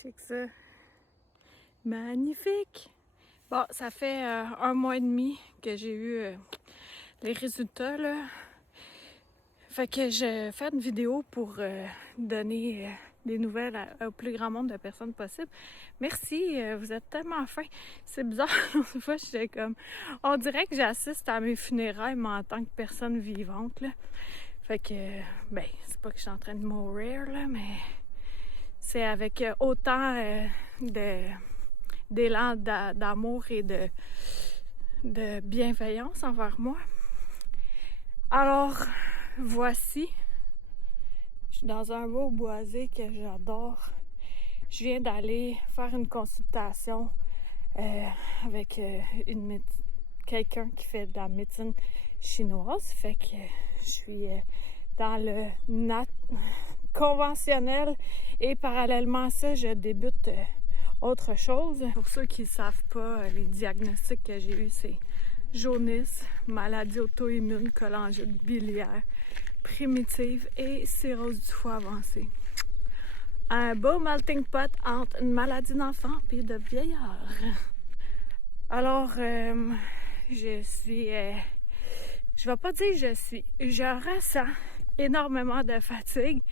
Check ça. Magnifique! Bon, ça fait 1 mois et demi que j'ai eu les résultats, là. Fait que je fais une vidéo pour donner des nouvelles au plus grand nombre de personnes possible. Merci, vous êtes tellement fins. C'est bizarre, une fois j'étais comme... On dirait que j'assiste à mes funérailles, mais en tant que personne vivante, là. Fait que, ben, c'est pas que je suis en train de mourir, là, mais c'est avec autant d'élan d'amour et de bienveillance envers moi. Alors, voici, je suis dans un beau boisé que j'adore. Je viens d'aller faire une consultation avec quelqu'un qui fait de la médecine chinoise. Fait que je suis dans le conventionnel et parallèlement à ça, je débute autre chose. Pour ceux qui ne savent pas, les diagnostics que j'ai eus, c'est jaunisse, maladie auto-immune, cholangite biliaire primitive et cirrhose du foie avancée. Un beau melting pot entre une maladie d'enfant et de vieillard. Alors, je vais pas dire je ressens énormément de fatigue,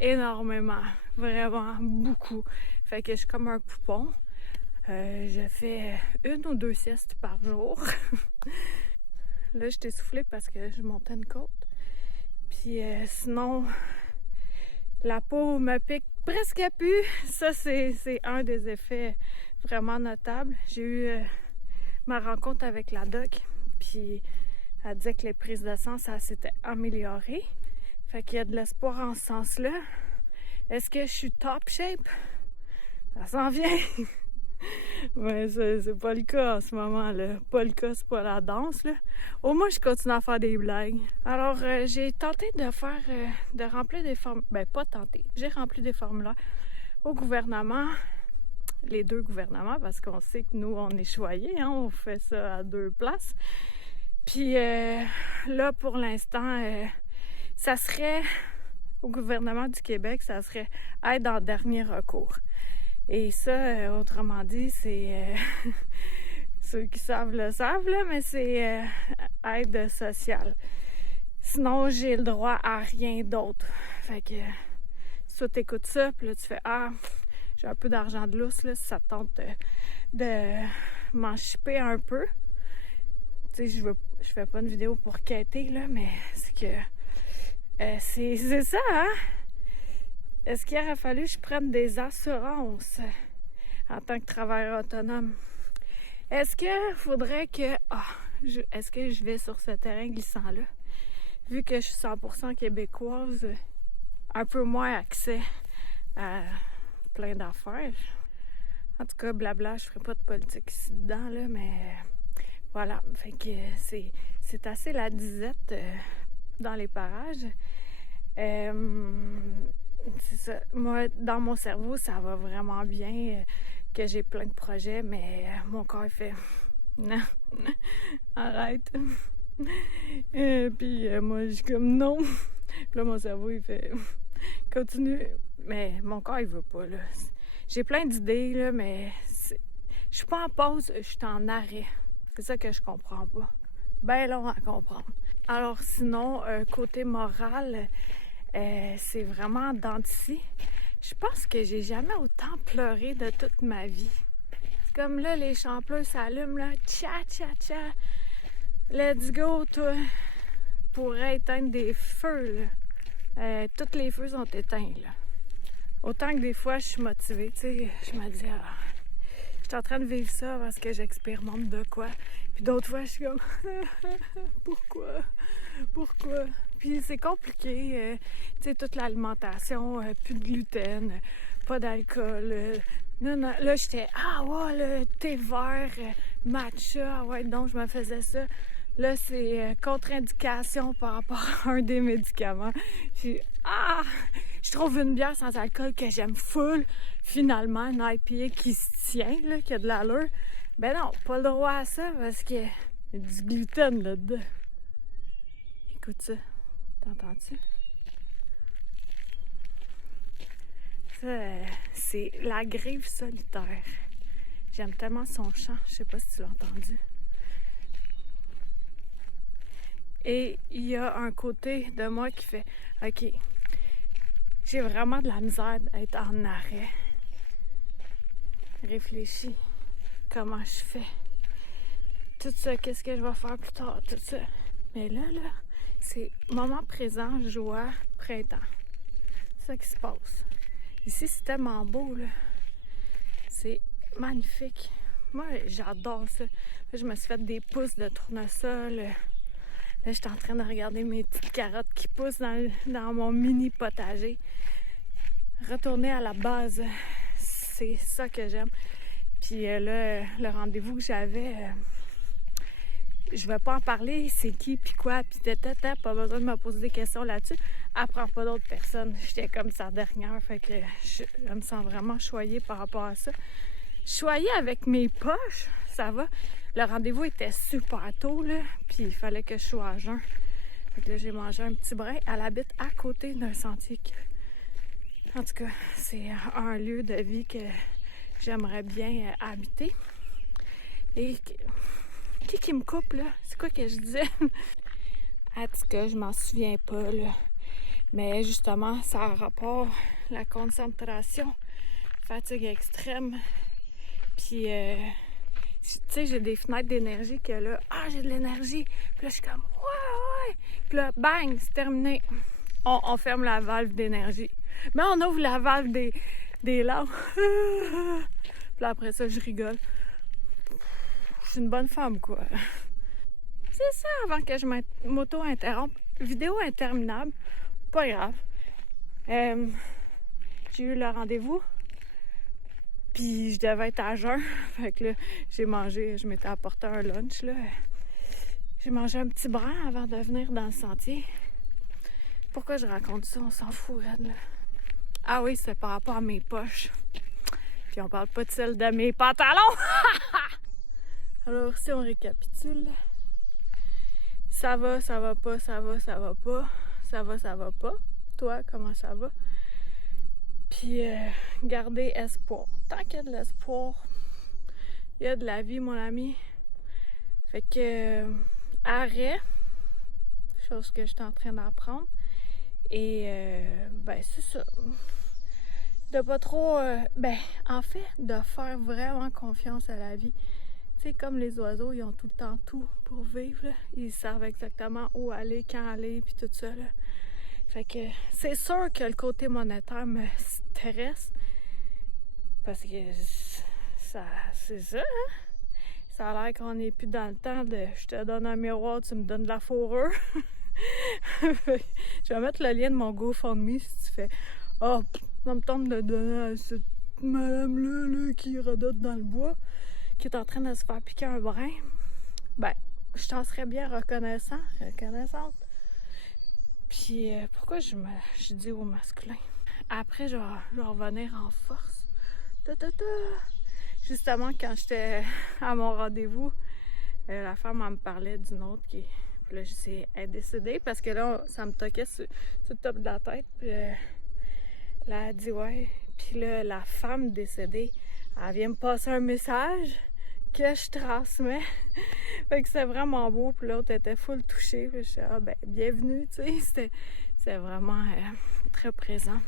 énormément, vraiment beaucoup. Fait que je suis comme un poupon. Je fais 1 ou 2 siestes par jour. Là, je t'ai soufflé parce que je montais une côte. Puis sinon, la peau me pique presque plus. Ça, c'est un des effets vraiment notables. J'ai eu ma rencontre avec la doc, puis elle disait que les prises de sang, ça s'était amélioré. Fait qu'il y a de l'espoir en ce sens-là. Est-ce que je suis top shape? Ça s'en vient! Mais c'est pas le cas en ce moment, là. Pas le cas, c'est pas la danse, là. Au moins, je continue à faire des blagues. Alors, j'ai tenté de remplir des formulaires. Ben, pas tenté. J'ai rempli des formulaires au gouvernement. Les 2 gouvernements, parce qu'on sait que nous, on est choyés, hein. On fait ça à 2 places. Puis là, pour l'instant, ça serait, au gouvernement du Québec, ça serait aide en dernier recours. Et ça, autrement dit, c'est... ceux qui savent le savent, là, mais c'est aide sociale. Sinon, j'ai le droit à rien d'autre. Fait que, si toi t'écoutes ça, puis là, tu fais « Ah, j'ai un peu d'argent de lousse, là, si ça te tente de m'en chipper un peu. » Tu sais, je fais pas une vidéo pour quêter, là, mais c'est que... c'est ça, hein? Est-ce qu'il aurait fallu que je prenne des assurances en tant que travailleur autonome? Est-ce qu'il faudrait que... est-ce que je vais sur ce terrain glissant-là? Vu que je suis 100% québécoise, un peu moins accès à plein d'affaires. En tout cas, blabla, je ferai pas de politique ici dedans, là, mais voilà. Fait que c'est assez la disette dans les parages. C'est ça. Moi, dans mon cerveau, ça va vraiment bien, que j'ai plein de projets, mais mon corps fait non, arrête. Puis moi, je suis comme non. Puis là, mon cerveau, il fait continue. Mais mon corps, il veut pas, là. J'ai plein d'idées, là, mais je suis pas en pause, je suis en arrêt. C'est ça que je comprends pas. Ben long à comprendre. Alors sinon, côté moral, c'est vraiment en dents de scie. Je pense que j'ai jamais autant pleuré de toute ma vie. C'est comme là, les champleurs s'allument, là. Tcha, tcha, tcha. Let's go, toi. Pour éteindre des feux, là. Tous les feux sont éteints, là. Autant que des fois, je suis motivée, tu sais. Je me dis, je suis en train de vivre ça parce que j'expérimente de quoi. Puis d'autres fois, je suis comme, pourquoi? Puis c'est compliqué, tu sais, toute l'alimentation, plus de gluten, pas d'alcool. Non, là, j'étais, ouais, le thé vert, matcha, ouais, donc je me faisais ça. Là, c'est contre-indication par rapport à un des médicaments. Je trouve une bière sans alcool que j'aime full. Finalement, une IPA qui se tient, là, qui a de l'allure. Ben non, pas le droit à ça parce qu'il y a du gluten là-dedans. Écoute ça. T'entends-tu? Ça, c'est La Grive solitaire. J'aime tellement son chant, je sais pas si tu l'as entendu. Et il y a un côté de moi qui fait « OK, j'ai vraiment de la misère d'être en arrêt. Réfléchis, comment je fais. Tout ça, qu'est-ce que je vais faire plus tard, tout ça. » Mais là, c'est moment présent, joie, printemps. C'est ça qui se passe. Ici, c'est tellement beau, là. C'est magnifique. Moi, j'adore ça. Là, je me suis fait des pousses de tournesol. Là, je suis en train de regarder mes petites carottes qui poussent dans mon mini potager. Retourner à la base, c'est ça que j'aime. Puis là, le rendez-vous que j'avais, je vais pas en parler, c'est qui, puis quoi, puis tata, pas besoin de me poser des questions là-dessus. Apprends pas d'autres personnes. J'étais comme sa dernière, fait que je me sens vraiment choyée par rapport à ça. Choyée avec mes poches, ça va. Le rendez-vous était super tôt, là, puis il fallait que je sois à jeun. Fait que là, j'ai mangé un petit brin. Elle habite à côté d'un sentier. En tout cas, c'est un lieu de vie que j'aimerais bien habiter. Et qui me coupe, là? C'est quoi que je disais? En tout cas, je m'en souviens pas, là. Mais justement, ça a rapport la concentration, fatigue extrême. Puis, tu sais, j'ai des fenêtres d'énergie que là, j'ai de l'énergie. Puis là, je suis comme, ouais. Puis là, bang, c'est terminé. On ferme la valve d'énergie. Mais on ouvre la valve des larmes. Puis là, après ça, je rigole. Je suis une bonne femme, quoi. C'est ça, avant que je m'auto-interrompe. Vidéo interminable. Pas grave. J'ai eu le rendez-vous. Puis je devais être à jeun. Fait que là, j'ai mangé, je m'étais apporté un lunch, là. J'ai mangé un petit brin avant de venir dans le sentier. Pourquoi je raconte ça? On s'en fout, là. Ah oui, c'est par rapport à mes poches. Puis on parle pas de celle de mes pantalons! Alors, si on récapitule, ça va pas, ça va pas, ça va pas. Toi, comment ça va? Puis, garder espoir. Tant qu'il y a de l'espoir, il y a de la vie, mon ami. Fait que, arrêt, chose que je suis en train d'apprendre. Et, c'est ça. De pas trop, en fait, de faire vraiment confiance à la vie. Tu sais, comme les oiseaux, ils ont tout le temps tout pour vivre, là. Ils savent exactement où aller, quand aller, puis tout ça, là. Fait que c'est sûr que le côté monétaire me stresse. Parce que c'est ça, hein? Ça a l'air qu'on n'est plus dans le temps de je te donne un miroir, tu me donnes de la fourrure. Je vais mettre le lien de mon GoFundMe si tu fais ça me tente de donner à cette madame-là qui radote dans le bois, qui est en train de se faire piquer un brin. Ben, je t'en serais bien reconnaissante. Puis pourquoi je dis au masculin? Après, je vais revenir en force. Justement, quand j'étais à mon rendez-vous, la femme, elle me parlait d'une autre qui... Puis là, je sais, elle est décédée parce que là, ça me toquait sur le top de la tête. Puis là, elle a dit ouais. Puis là, la femme décédée, elle vient me passer un message que je transmets. Fait que c'est vraiment beau. Puis l'autre était full touchée. Puis je suis bienvenue, tu sais. C'était vraiment très présent.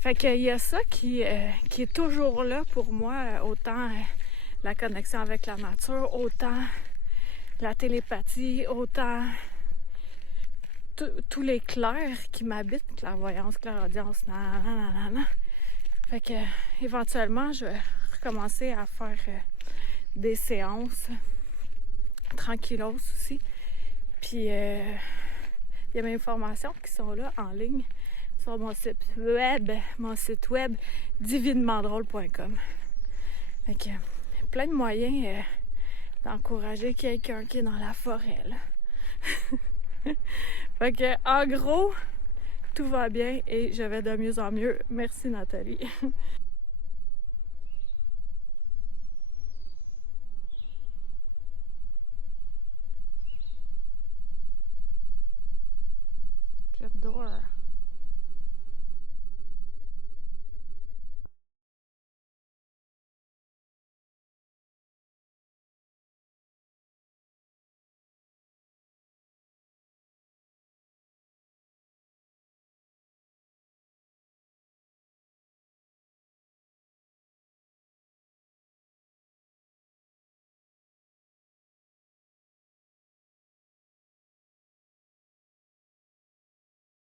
Fait qu'il y a ça qui est toujours là pour moi. Autant la connexion avec la nature, autant la télépathie, autant tous les clairs qui m'habitent, clairvoyance, clairaudience, nanana. Fait que éventuellement, je vais recommencer à faire des séances tranquillos aussi. Puis il y a mes formations qui sont là en ligne sur mon site web divinemendrôle.com. Fait que plein de moyens d'encourager quelqu'un qui est dans la forêt, là. Fait que en gros, tout va bien et je vais de mieux en mieux. Merci Nathalie.